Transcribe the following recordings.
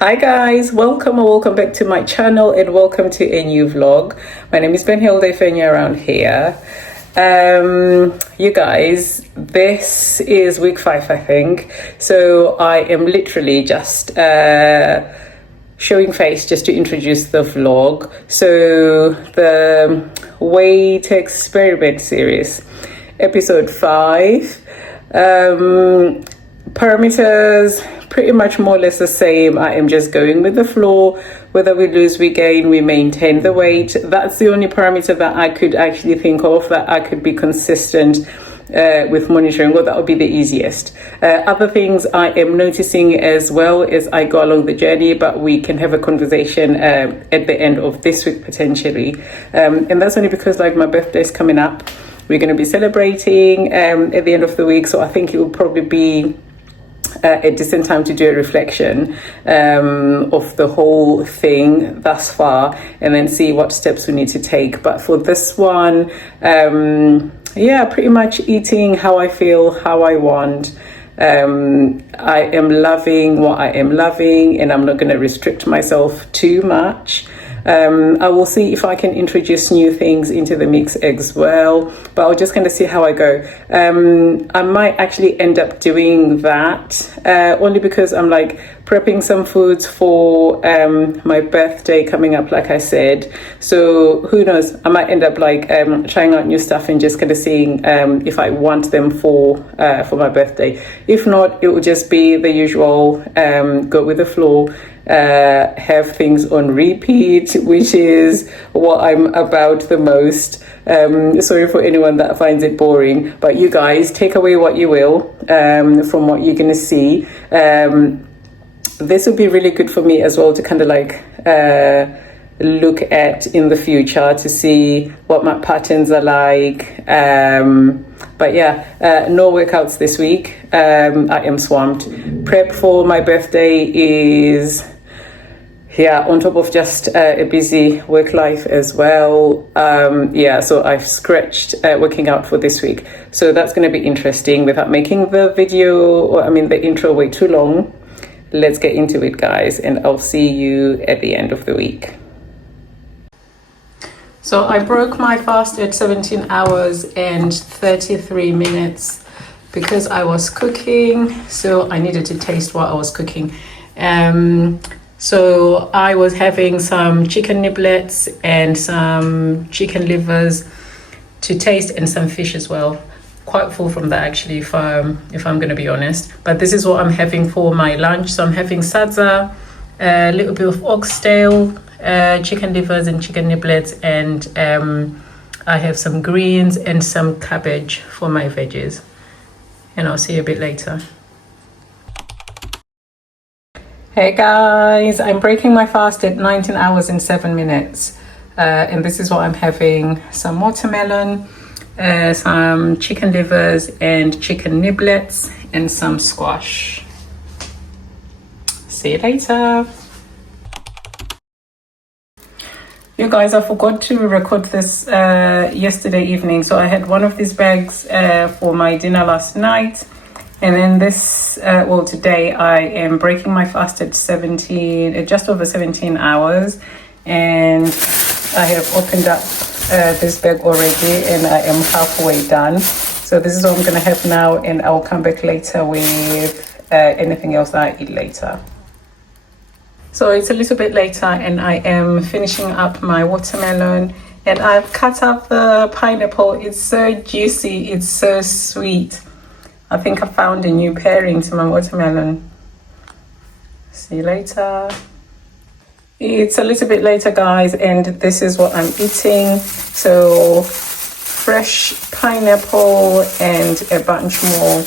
Hi guys, welcome or welcome back to my channel and welcome to a new vlog. My name is Benhilde if you're around here. You guys, this is week 5 I think. So I am literally just showing face just to introduce the vlog. So the Way to Experiment series, episode 5. Parameters pretty much more or less the same. I am just going with the flow. Whether we lose, we gain, we maintain the weight. That's the only parameter that I could actually think of that I could be consistent with monitoring. Well, that would be the easiest. Other things I am noticing as well as I go along the journey, but we can have a conversation at the end of this week potentially. And that's only because like my birthday is coming up. We're going to be celebrating at the end of the week, so I think it will probably be a decent time to do a reflection of the whole thing thus far and then see what steps we need to take. But for this one, pretty much eating how I feel, how I want. I am loving what I am loving and I'm not going to restrict myself too much. I will see if I can introduce new things into the mix as well, but I'll just kind of see how I go. I might actually end up doing that only because I'm like prepping some foods for my birthday coming up, like I said. So who knows, I might end up like trying out new stuff and just kind of seeing if I want them for my birthday. If not, it will just be the usual go with the flow. Have things on repeat, which is what I'm about the most. Sorry for anyone that finds it boring, but you guys take away what you will from what you're gonna see. This would be really good for me as well to kind of like look at in the future to see what my patterns are like. But yeah, no workouts this week. I am swamped. Prep for my birthday is on top of just a busy work life as well. So I've scratched working out for this week. So that's going to be interesting. Without making the the intro way too long, let's get into it, guys, and I'll see you at the end of the week. So I broke my fast at 17 hours and 33 minutes because I was cooking. So I needed to taste what I was cooking. So I was having some chicken niblets and some chicken livers to taste and some fish as well. Quite full from that actually, if I'm going to be honest. But this is what I'm having for my lunch. So I'm having sadza, a little bit of oxtail, chicken livers and chicken niblets, and I have some greens and some cabbage for my veggies. And I'll see you a bit later. Hey guys, I'm breaking my fast at 19 hours and 7 minutes. And this is what I'm having: some watermelon, some chicken livers and chicken niblets, and some squash. See you later. You guys, I forgot to record this yesterday evening. So I had one of these bags for my dinner last night. And then today I am breaking my fast at just over 17 hours. And I have opened up this bag already and I am halfway done. So this is what I'm going to have now, and I'll come back later with anything else that I eat later. So it's a little bit later and I am finishing up my watermelon, and I've cut up the pineapple. It's so juicy, it's so sweet. I think I found a new pairing to my watermelon. See you later. It's a little bit later, guys, and this is what I'm eating. So fresh pineapple and a bunch more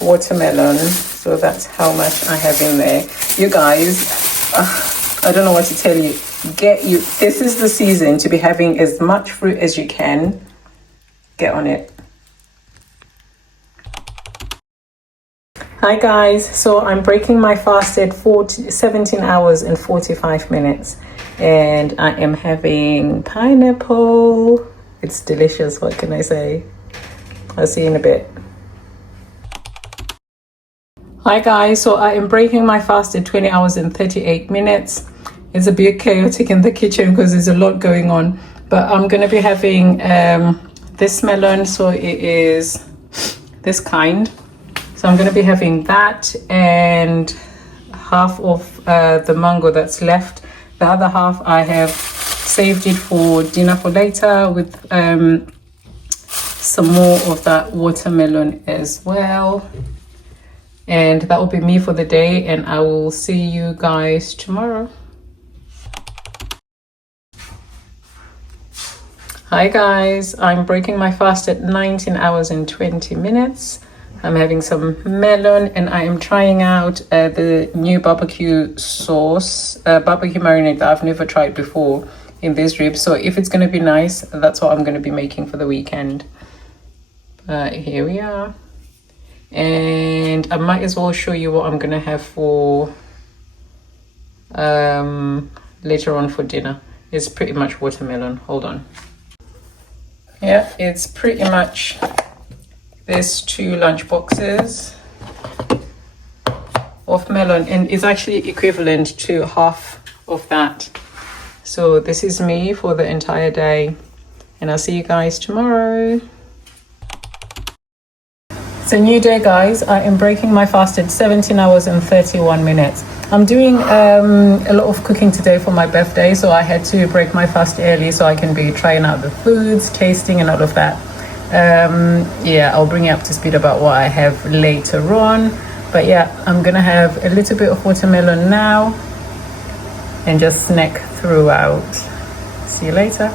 watermelon. So that's how much I have in there. You guys, I don't know what to tell you. This is the season to be having as much fruit as you can. Get on it. Hi guys, so I'm breaking my fast at 17 hours and 45 minutes, and I am having pineapple. It's delicious, what can I say? I'll see you in a bit. Hi guys, so I am breaking my fast at 20 hours and 38 minutes. It's a bit chaotic in the kitchen because there's a lot going on, but I'm going to be having this melon, so it is this kind. So I'm going to be having that and half of the mango that's left. The other half I have saved it for dinner for later with some more of that watermelon as well. And that will be me for the day, and I will see you guys tomorrow. Hi guys, I'm breaking my fast at 19 hours and 20 minutes. I'm having some melon and I am trying out the new barbecue sauce, barbecue marinade that I've never tried before in these ribs. So if it's going to be nice, that's what I'm going to be making for the weekend. Here we are. And I might as well show you what I'm gonna have for later on for dinner. It's pretty much watermelon. Hold on. Yeah, it's pretty much there's 2 lunch boxes of melon, and it's actually equivalent to half of that. So this is me for the entire day, and I'll see you guys tomorrow. It's a new day, guys. I am breaking my fast at 17 hours and 31 minutes. I'm doing a lot of cooking today for my birthday, so I had to break my fast early so I can be trying out the foods, tasting and all of that. Yeah, I'll bring you up to speed about what I have later on. But yeah, I'm gonna have a little bit of watermelon now and just snack throughout. See you later.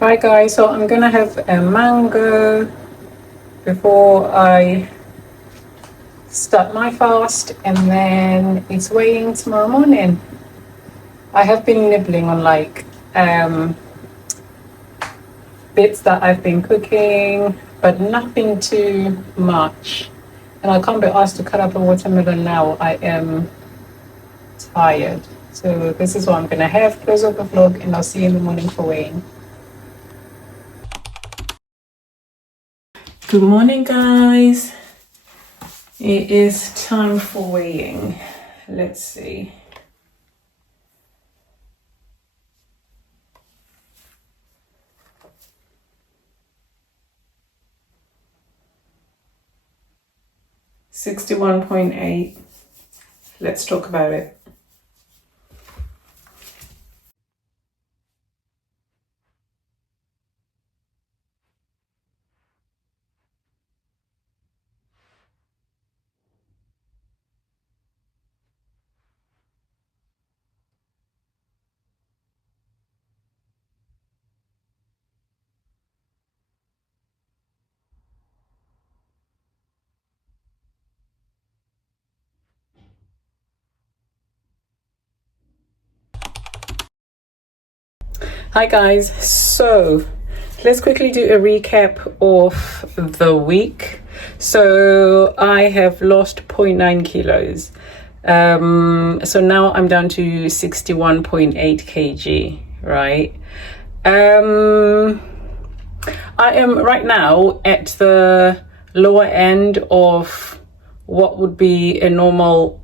Right guys, so I'm gonna have a mango before I start my fast, and then it's weighing tomorrow morning. I have been nibbling on like bits that I've been cooking, but nothing too much. And I can't be asked to cut up a watermelon now. I am tired. So this is what I'm gonna have. Close up the vlog and I'll see you in the morning for weighing. Good morning, guys. It is time for weighing. Let's see. $61.8. Let's talk about it. Hi guys, so let's quickly do a recap of the week. So I have lost 0.9 kilos. So now I'm down to 61.8 kg, right? I am right now at the lower end of what would be a normal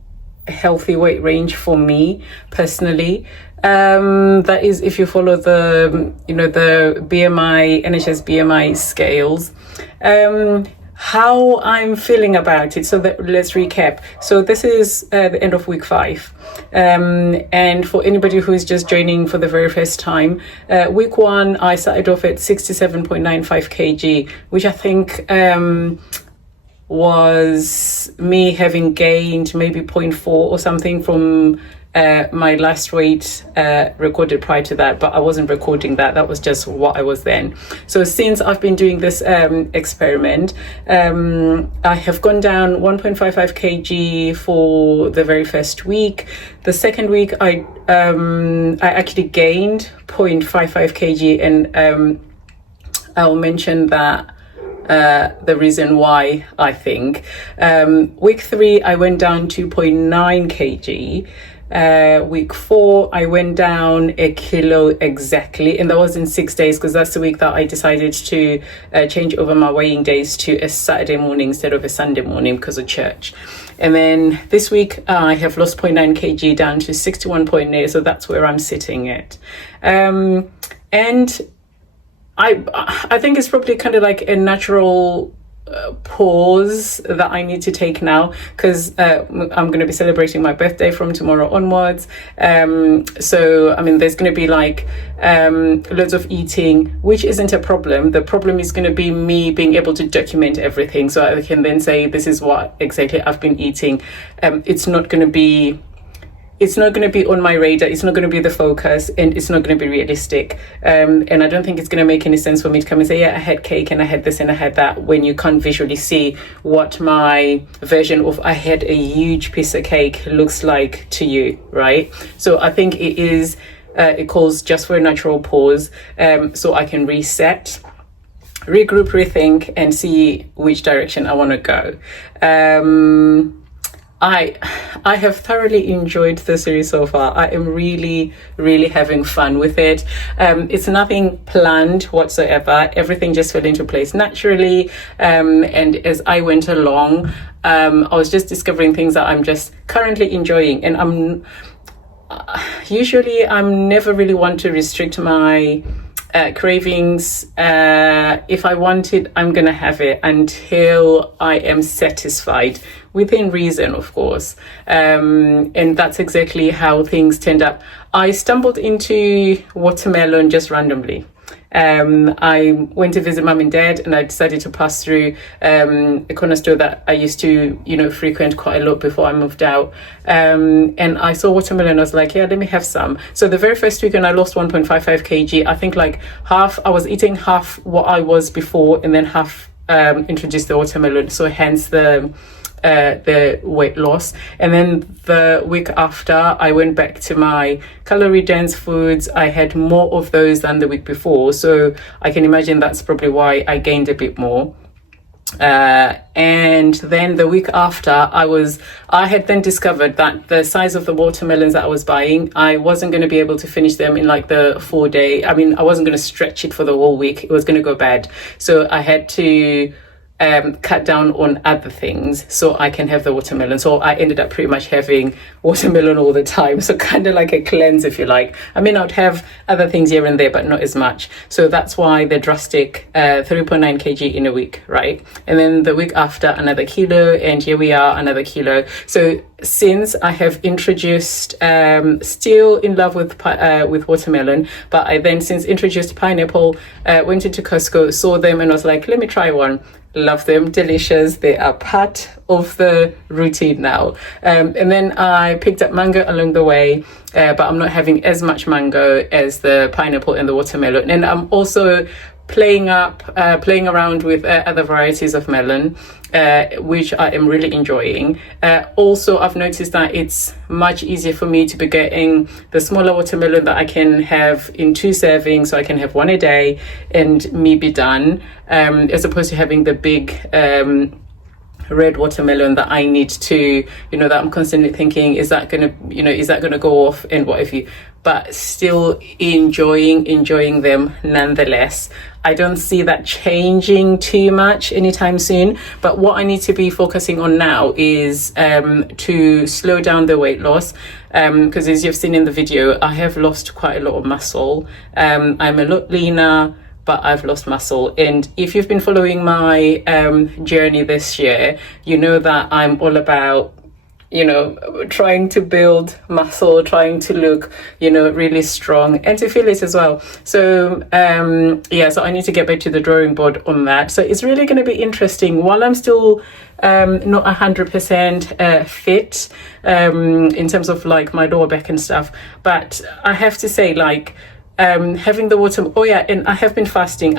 healthy weight range for me personally. That is if you follow the the BMI, NHS BMI scales. How I'm feeling about it, so let's recap. So this is the end of week 5, and for anybody who is just joining for the very first time, week 1 I started off at 67.95 kg, which I think was me having gained maybe 0.4 or something from my last weight recorded prior to that, but I wasn't recording that. That was just what I was then. So since I've been doing this experiment, I have gone down 1.55 kg for the very first week. The second week, I actually gained 0.55 kg, and I'll mention that the reason why. I think week 3 I went down to 0.9 kg. week 4, I went down a kilo exactly, and that was in 6 days, because that's the week that I decided to change over my weighing days to a Saturday morning instead of a Sunday morning because of church. And then this week I have lost 0.9 kg down to 61.8, so that's where I'm sitting at. And I think it's probably kind of like a natural pause that I need to take now, because I'm going to be celebrating my birthday from tomorrow onwards. So I mean, there's going to be like loads of eating, which isn't a problem. The problem is going to be me being able to document everything, so I can then say this is what exactly I've been eating. It's not going to be on my radar. It's not going to be the focus, and it's not going to be realistic. And I don't think it's going to make any sense for me to come and say, yeah, I had cake and I had this and I had that, when you can't visually see what my version of I had a huge piece of cake looks like to you, right? So I think it calls just for a natural pause, so I can reset, regroup, rethink, and see which direction I want to go. I have thoroughly enjoyed the series so far. I am really, really having fun with it. It's nothing planned whatsoever. Everything just fell into place naturally. And as I went along, I was just discovering things that I'm just currently enjoying. And I'm never really want to restrict my cravings. If I want it, I'm gonna have it until I am satisfied, within reason, of course. And that's exactly how things turned up. I stumbled into watermelon just randomly. I went to visit mum and dad, and I decided to pass through a corner store that I used to, frequent quite a lot before I moved out. And I saw watermelon. I was like, yeah, let me have some. So the very first weekend I lost 1.55 kg. I think like half, I was eating half what I was before, and then half introduced the watermelon. So hence the weight loss. And then the week after, I went back to my calorie dense foods. I had more of those than the week before, so I can imagine that's probably why I gained a bit more. And then the week after, I had then discovered that the size of the watermelons that I was buying, I wasn't going to be able to finish them in like the 4-day. I mean, I wasn't going to stretch it for the whole week. It was going to go bad. So I had to cut down on other things so I can have the watermelon. So I ended up pretty much having watermelon all the time. So kind of like a cleanse, if you like. I mean, I'd have other things here and there, but not as much. So that's why the drastic 3.9 kg in a week, right? And then the week after, another kilo, and here we are, another kilo. So since I have introduced, still in love with watermelon, but I then since introduced pineapple, went into Costco, saw them, and was like, let me try one. Love them, delicious. They are part of the routine now. And then I picked up mango along the way, but I'm not having as much mango as the pineapple and the watermelon. And I'm also playing around with other varieties of melon, which I am really enjoying. Also, I've noticed that it's much easier for me to be getting the smaller watermelon that I can have in 2 servings, so I can have one a day and me be done, as opposed to having the big red watermelon that I need to, that I'm constantly thinking, is that gonna go off and what have you, but still enjoying them nonetheless. I don't see that changing too much anytime soon, but what I need to be focusing on now is to slow down the weight loss, because as you've seen in the video, I have lost quite a lot of muscle. I'm a lot leaner, but I've lost muscle. And if you've been following my journey this year, you know that I'm all about, trying to build muscle, trying to look, really strong and to feel it as well. So, so I need to get back to the drawing board on that. So it's really going to be interesting while I'm still not 100% fit in terms of like my lower back and stuff. But I have to say, like, having the water, and I have been fasting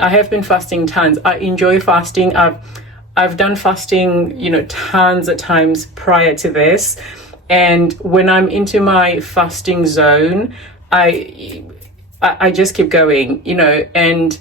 tons. I enjoy fasting. I've done fasting, tons of times prior to this, and when I'm into my fasting zone, I just keep going, and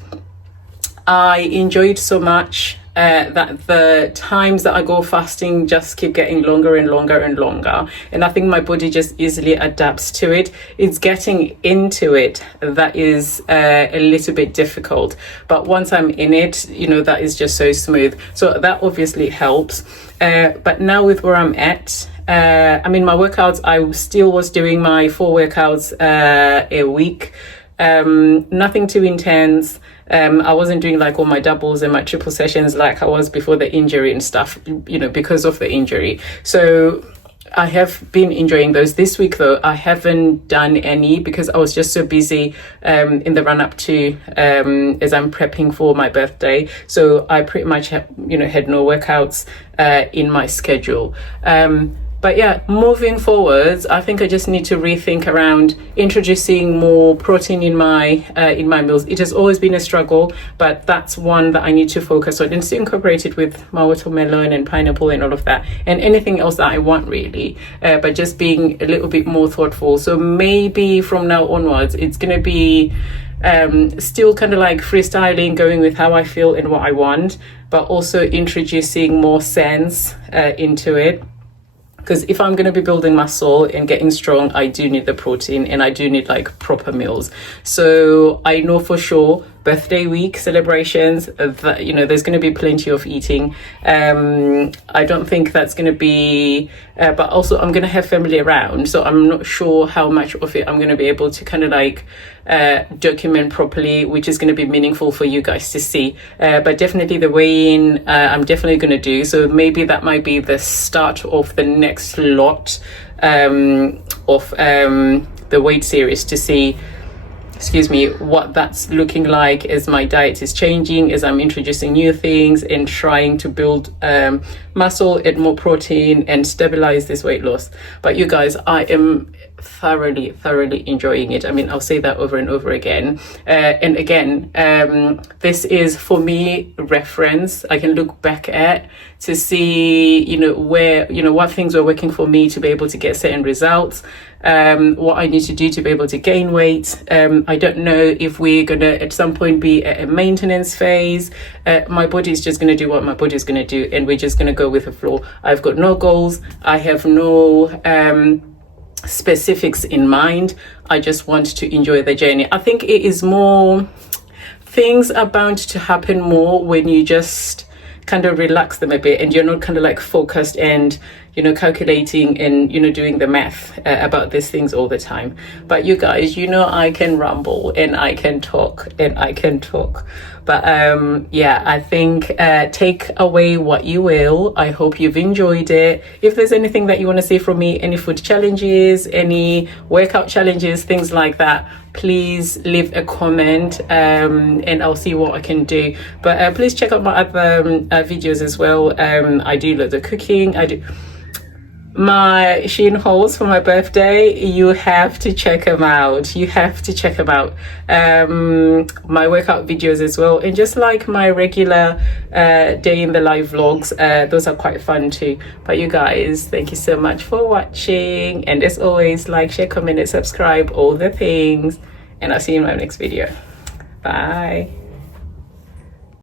I enjoy it so much. that the times that I go fasting just keep getting longer and longer and longer. And I think my body just easily adapts to it. It's getting into it that is a little bit difficult. But once I'm in it, you know, that is just so smooth. So that obviously helps. But now with where I'm at, I mean, my workouts, I still was doing my 4 workouts a week. Nothing too intense. I wasn't doing like all my doubles and my triple sessions like I was before the injury and stuff, you know, because of the injury. So I have been enjoying those. This week though, I haven't done any because I was just so busy in the run up to as I'm prepping for my birthday. So I pretty much had no workouts in my schedule. But yeah, moving forwards, I think I just need to rethink around introducing more protein in my meals. It has always been a struggle, but that's one that I need to focus on and to incorporate it with my watermelon and pineapple and all of that, and anything else that I want really. But just being a little bit more thoughtful. So maybe from now onwards, it's gonna be still kind of like freestyling, going with how I feel and what I want, but also introducing more sense into it. Because if I'm going to be building muscle and getting strong, I do need the protein and I do need like proper meals. So I know for sure birthday week celebrations that, you know, there's going to be plenty of eating. I don't think that's going to be, but also I'm going to have family around. So I'm not sure how much of it I'm going to be able to kind of like document properly, which is going to be meaningful for you guys to see. But definitely the weigh-in, I'm definitely going to do. So maybe that might be the start of the next lot of the weight series to see, what that's looking like as my diet is changing, as I'm introducing new things and trying to build muscle, add more protein and stabilize this weight loss. But you guys, I am thoroughly enjoying it. I mean, I'll say that over and over again. And again, this is for me reference I can look back at to see, where, what things were working for me to be able to get certain results, what I need to do to be able to gain weight. I don't know if we're gonna at some point be at a maintenance phase. My body is just gonna do what my body is gonna do, and we're just gonna go with the flow. I've got no goals. I have no specifics in mind. I just want to enjoy the journey. I think it is more, things are bound to happen more when you just kind of relax them a bit and you're not kind of like focused and calculating and doing the math about these things all the time. But you guys, I can ramble and I can talk but I think take away what you will. I hope you've enjoyed it. If there's anything that you want to see from me, any food challenges, any workout challenges, things like that, please leave a comment and I'll see what I can do. But please check out my other videos as well. I do loads of cooking. I do my Shein hauls for my birthday. You have to check them out. My workout videos as well, and just like my regular day in the life vlogs, those are quite fun too. But you guys, thank you so much for watching, and as always, like, share, comment and subscribe, all the things, and I'll see you in my next video. Bye.